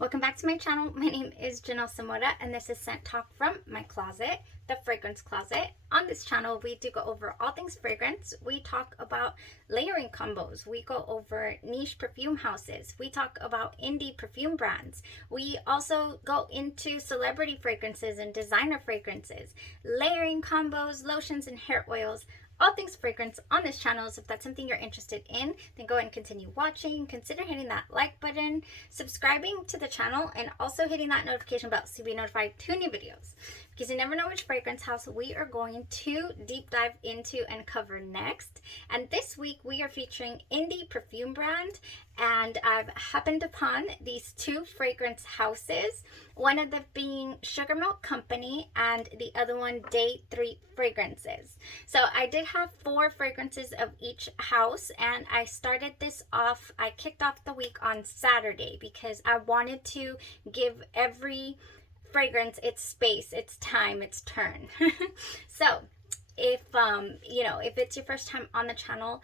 Welcome back to my channel. My name is Janelle Samora and this is Scent Talk from my closet, the fragrance closet. On this channel, we do go over all things fragrance. We talk about layering combos. We go over niche perfume houses. We talk about indie perfume brands. We also go into celebrity fragrances and designer fragrances, layering combos, lotions, and hair oils. All things fragrance on this channel. So if that's something you're interested in, then go ahead and continue watching. Consider hitting that like button, subscribing to the channel, and also hitting that notification bell so you'll be notified to new videos, because you never know which fragrance house we are going to deep dive into and cover next. And this week we are featuring indie perfume brand, and I've happened upon these two fragrance houses, one of them being Sugarmilk Company and the other one Day 3 Fragrances. So I did have 4 fragrances of each house, and I kicked off the week on Saturday because I wanted to give every fragrance its space, its time, its turn. So if if it's your first time on the channel,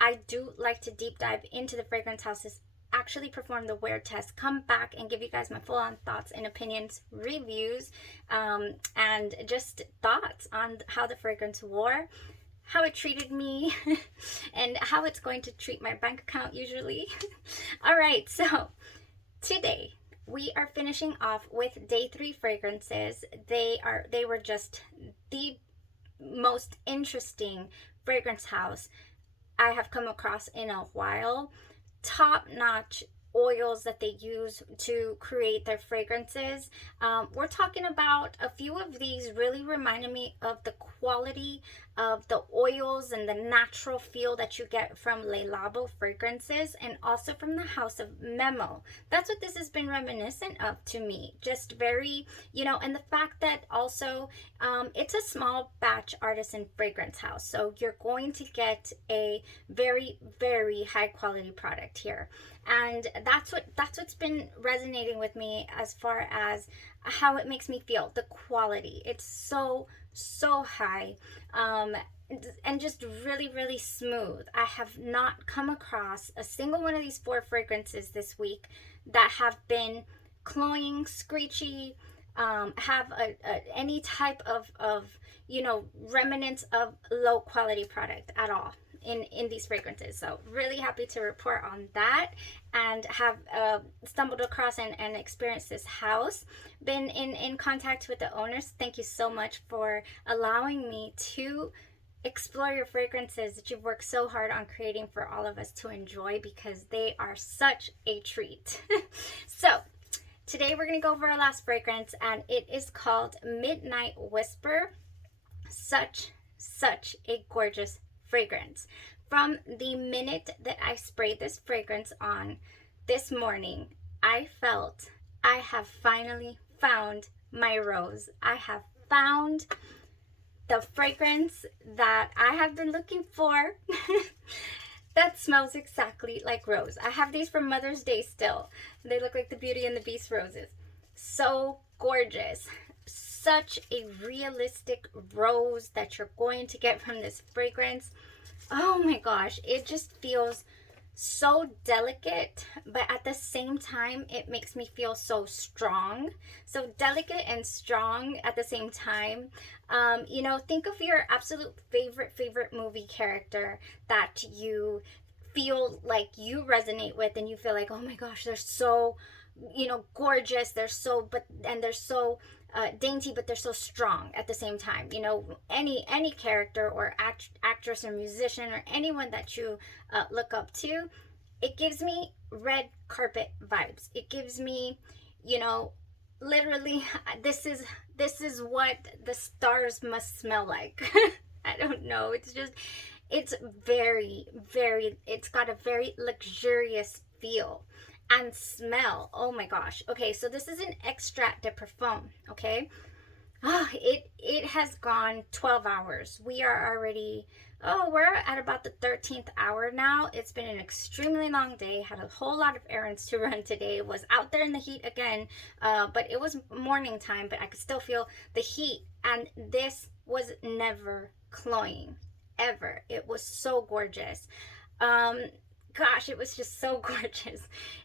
I do like to deep dive into the fragrance houses, actually perform the wear test, come back and give you guys my full-on thoughts and opinions, reviews, and just thoughts on how the fragrance wore, how it treated me, and how it's going to treat my bank account usually. All right, so today we are finishing off with Day 3 fragrances. They were just the most interesting fragrance house I have come across in a while. Top-notch oils that they use to create their fragrances. We're talking about a few of these really reminded me of the quality of the oils and the natural feel that you get from Le Labo fragrances, and also from the house of Memo. That's what this has been reminiscent of to me. Just very, and the fact that also it's a small batch artisan fragrance house, so you're going to get a very, very high quality product here. And that's what's been resonating with me as far as how it makes me feel. The quality, it's so high, and just really, really smooth. I have not come across a single one of these 4 fragrances this week that have been cloying, screechy, have any type of remnants of low quality product at all in these fragrances. So really happy to report on that, and have stumbled across and experienced this house, been in contact with the owners. Thank you so much for allowing me to explore your fragrances that you've worked so hard on creating for all of us to enjoy, because they are such a treat. So today we're going to go over our last fragrance, and it is called Midnight Whisper. Such a gorgeous fragrance. From the minute that I sprayed this fragrance on this morning, I felt I have finally found my rose. I have found the fragrance that I have been looking for that smells exactly like rose. I have these from Mother's Day still. They look like the Beauty and the Beast roses. So gorgeous. Such a realistic rose that you're going to get from this fragrance. Oh my gosh, it just feels so delicate, but at the same time it makes me feel so strong. So delicate and strong at the same time. Think of your absolute favorite movie character that you feel like you resonate with, and you feel like, oh my gosh, they're so gorgeous, they're so dainty, but they're so strong at the same time. Any character or actress or musician or anyone that you look up to, it gives me red carpet vibes. It gives me, literally, this is what the stars must smell like. I don't know. It's very, it's got a very luxurious feel and smell. Oh my gosh. Okay, so this is an extrait de parfum. Okay, it has gone 12 hours. We are already, we're at about the 13th hour now. It's been an extremely long day. Had a whole lot of errands to run today. Was out there in the heat again, but it was morning time, but I could still feel the heat, and this was never cloying, ever. It was so gorgeous. Gosh, it was just so gorgeous.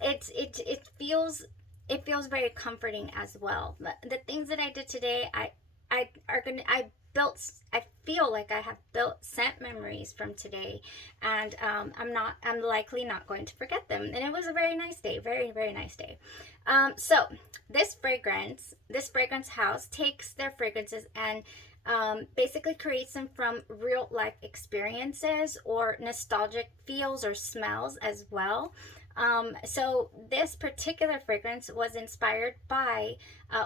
It feels it feels very comforting as well. The things that I did today, I feel like I have built scent memories from today, and I'm likely not going to forget them. And it was a very nice day, very, very nice day. So this fragrance house takes their fragrances and basically creates them from real life experiences or nostalgic feels or smells as well. So this particular fragrance was inspired by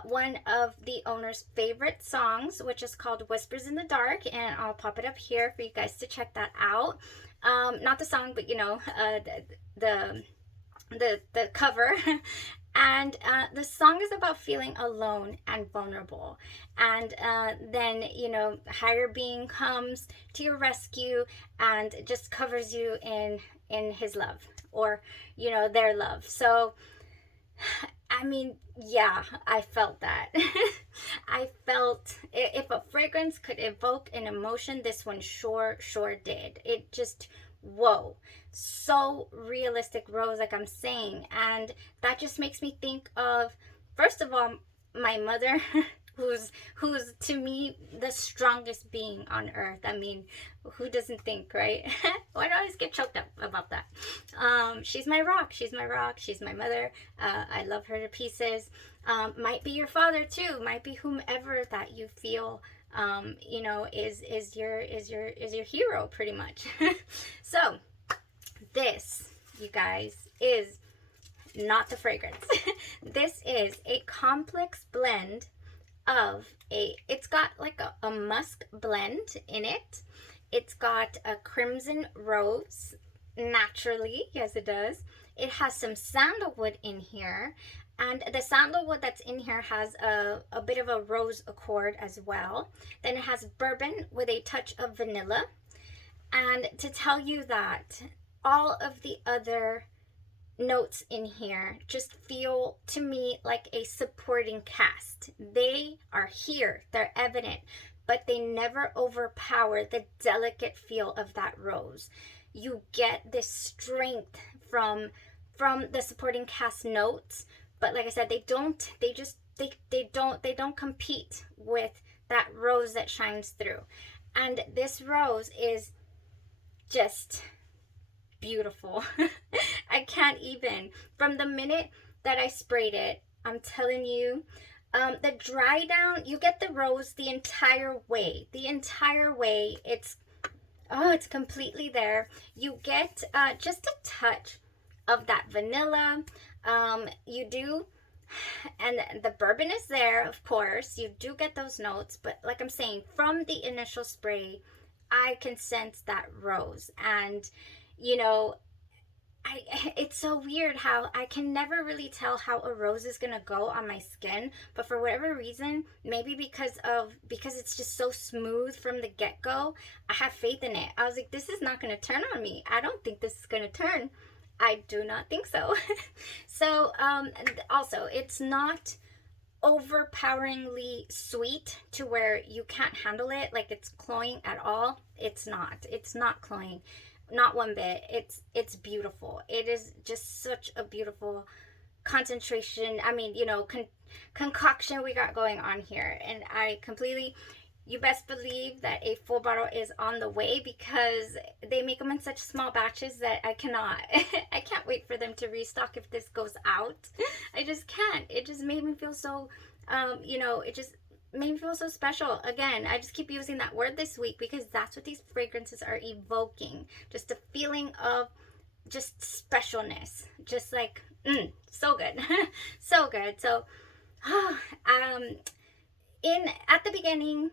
one of the owner's favorite songs, which is called Whispers in the Dark, and I'll pop it up here for you guys to check that out. Not the song, but you know, the cover. And the song is about feeling alone and vulnerable, and then, you know, higher being comes to your rescue and just covers you in his love, or, you know, their love. So I mean, yeah, I felt that. I felt if a fragrance could evoke an emotion, this one sure did. It just, whoa, so realistic rose, like I'm saying. And that just makes me think of, first of all, my mother, who's to me the strongest being on earth. I mean, who doesn't think, right? Why do I always get choked up about that? She's my rock. She's my rock. She's my mother. I love her to pieces. Might be your father too. Might be whomever that you feel, you know, is your hero, pretty much. So this, you guys, is not the fragrance. This is a complex blend of it's got like a musk blend in it. It's got a crimson rose, naturally, yes it does. It has some sandalwood in here, and the sandalwood that's in here has a bit of a rose accord as well. Then it has bourbon with a touch of vanilla. And to tell you that all of the other notes in here just feel to me like a supporting cast. They are here, they're evident, but they never overpower the delicate feel of that rose. You get this strength from the supporting cast notes, but like I said, they don't compete with that rose that shines through. And this rose is just beautiful. I can't even. From the minute that I sprayed it, I'm telling you, the dry down, you get the rose the entire way. It's completely there. You get just a touch of that vanilla. You do, and the bourbon is there, of course. You do get those notes, but like I'm saying, from the initial spray, I can sense that rose. And you know, it's so weird how I can never really tell how a rose is gonna go on my skin, but for whatever reason, maybe because it's just so smooth from the get-go, I have faith in it. I was like, this is not gonna turn on me. I don't think this is gonna turn. I do not think so. So also, it's not overpoweringly sweet to where you can't handle it, like it's cloying at all. It's not cloying. Not one bit. It's beautiful. It is just such a beautiful concentration. I mean, you know, concoction we got going on here. And you best believe that a full bottle is on the way, because they make them in such small batches that I can't wait for them to restock if this goes out. I just can't. It just made me feel so, you know, it just made me feel so special. Again, I just keep using that word this week because that's what these fragrances are evoking. Just a feeling of just specialness. Just like, so good. So good. So, at the beginning,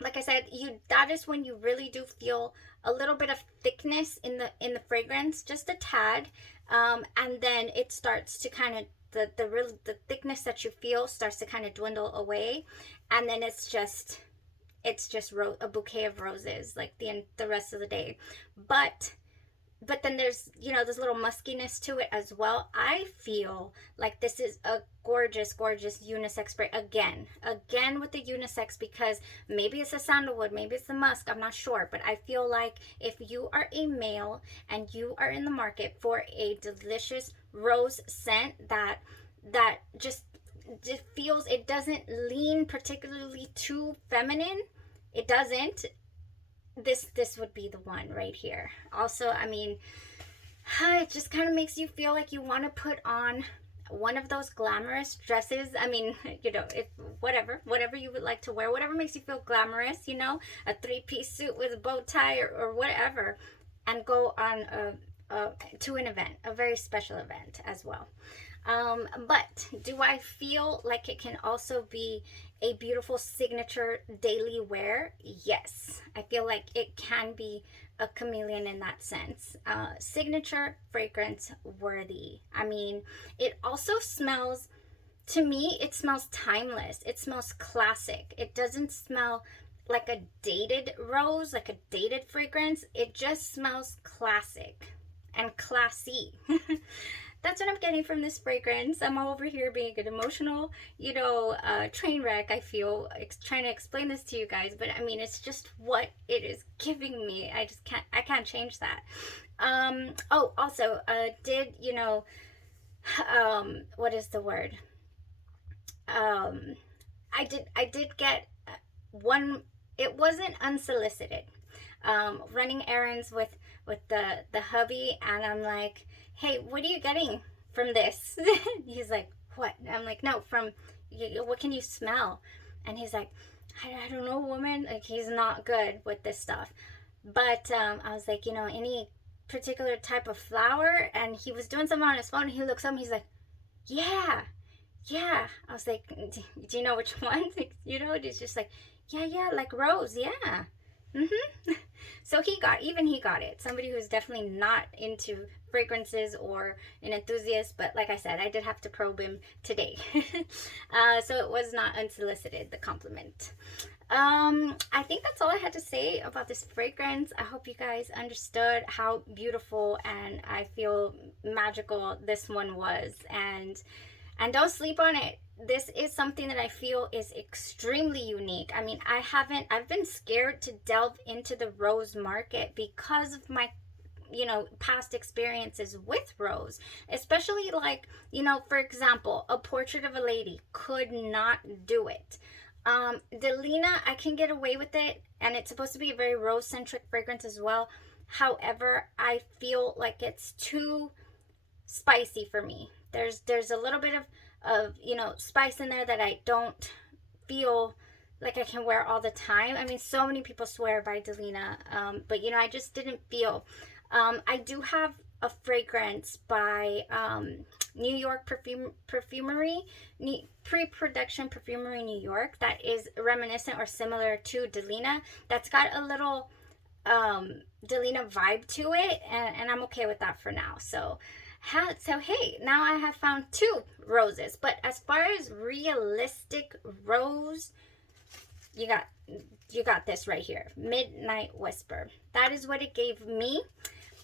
like I said, that is when you really do feel a little bit of thickness in the fragrance, just a tad. And then it starts to kind of, the thickness that you feel starts to kind of dwindle away, and then it's just a bouquet of roses like the rest of the day. But then there's, you know, this little muskiness to it as well. I feel like this is a gorgeous unisex spray. Again with the unisex, because maybe it's the sandalwood, maybe it's the musk, I'm not sure, but I feel like if you are a male and you are in the market for a delicious rose scent that that just feels, it doesn't lean particularly too feminine. It doesn't. This would be the one right here. Also, I mean, it just kind of makes you feel like you want to put on one of those glamorous dresses. I mean, you know, if whatever you would like to wear, whatever makes you feel glamorous, you know, a 3-piece suit with a bow tie, or whatever, and go on to an event, a very special event as well. But do I feel like it can also be a beautiful signature daily wear? Yes, I feel like it can be a chameleon in that sense. Signature fragrance worthy. I mean, it also smells, to me, it smells timeless. It smells classic. It doesn't smell like a dated rose, like a dated fragrance. It just smells classic and classy. That's what I'm getting from this fragrance. I'm over here being an emotional, you know, train wreck, I feel, trying to explain this to you guys. But I mean, it's just what it is giving me. I can't change that. Oh, also, you know, what is the word? I did get one, it wasn't unsolicited. Running errands with the hubby, and I'm like, hey, what are you getting from this? He's like, what? I'm like, no, from, what can you smell? And he's like, I don't know, woman. Like, he's not good with this stuff. But I was like, you know, any particular type of flower? And he was doing something on his phone, and he looks up and he's like, yeah. I was like, do you know which one? You know, it's just like, yeah, like rose, yeah. So he got it. Somebody who's definitely not into fragrances or an enthusiast, but like I said, I did have to probe him today. So it was not unsolicited, the compliment. I think that's all I had to say about this fragrance. I hope you guys understood how beautiful and I feel magical this one was, and don't sleep on it. This is something that I feel is extremely unique. I mean, I've been scared to delve into the rose market because of my, you know, past experiences with rose, especially like, you know, for example, A Portrait of a Lady, could not do it. Delina, I can get away with it, and it's supposed to be a very rose-centric fragrance as well. However, I feel like it's too spicy for me. There's a little bit of you know, spice in there that I don't feel like I can wear all the time. I mean, so many people swear by Delina, but you know, I just didn't feel. I do have a fragrance by New York Perfumery, Pre-Production Perfumery New York, that is reminiscent or similar to Delina. That's got a little Delina vibe to it, and I'm okay with that for now. So hey, now I have found 2 roses. But as far as realistic rose, you got this right here, Midnight Whisper. That is what it gave me.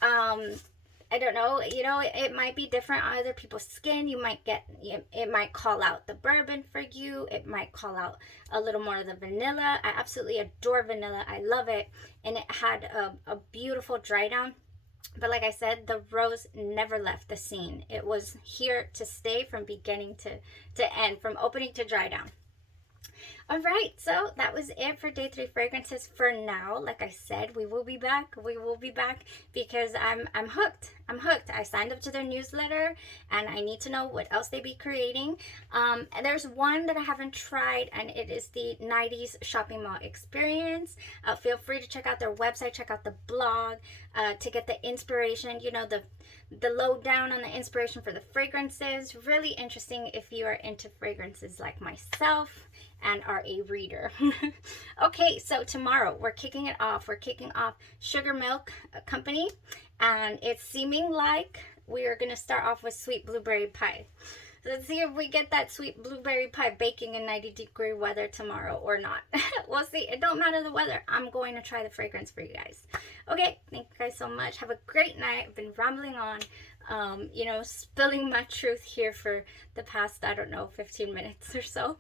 I don't know, you know, it might be different on other people's skin. You might get, it might call out the bourbon for you. It might call out a little more of the vanilla. I absolutely adore vanilla. I love it. And it had a beautiful dry down. But like I said, the rose never left the scene. It was here to stay from beginning to end, from opening to dry down. All right, so that was it for day 3 fragrances for now. Like I said, we will be back. We will be back because I'm hooked. I'm hooked. I signed up to their newsletter and I need to know what else they be creating. And there's one that I haven't tried, and it is the 90s shopping mall experience. Feel free to check out their website, check out the blog to get the inspiration, you know, the lowdown on the inspiration for the fragrances. Really interesting if you are into fragrances like myself and are a reader. Okay, so tomorrow we're kicking it off. We're kicking off Sugar Milk Company, and it's seeming like we are going to start off with sweet blueberry pie. Let's see if we get that sweet blueberry pie baking in 90-degree weather tomorrow or not. We'll see. It don't matter the weather. I'm going to try the fragrance for you guys. Okay, thank you guys so much. Have a great night. I've been rambling on, you know, spilling my truth here for the past, I don't know, 15 minutes or so.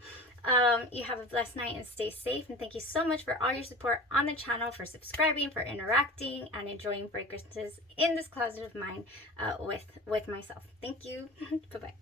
You have a blessed night and stay safe, and thank you so much for all your support on the channel, for subscribing, for interacting, and enjoying fragrances in this closet of mine with myself. Thank you. Bye-bye.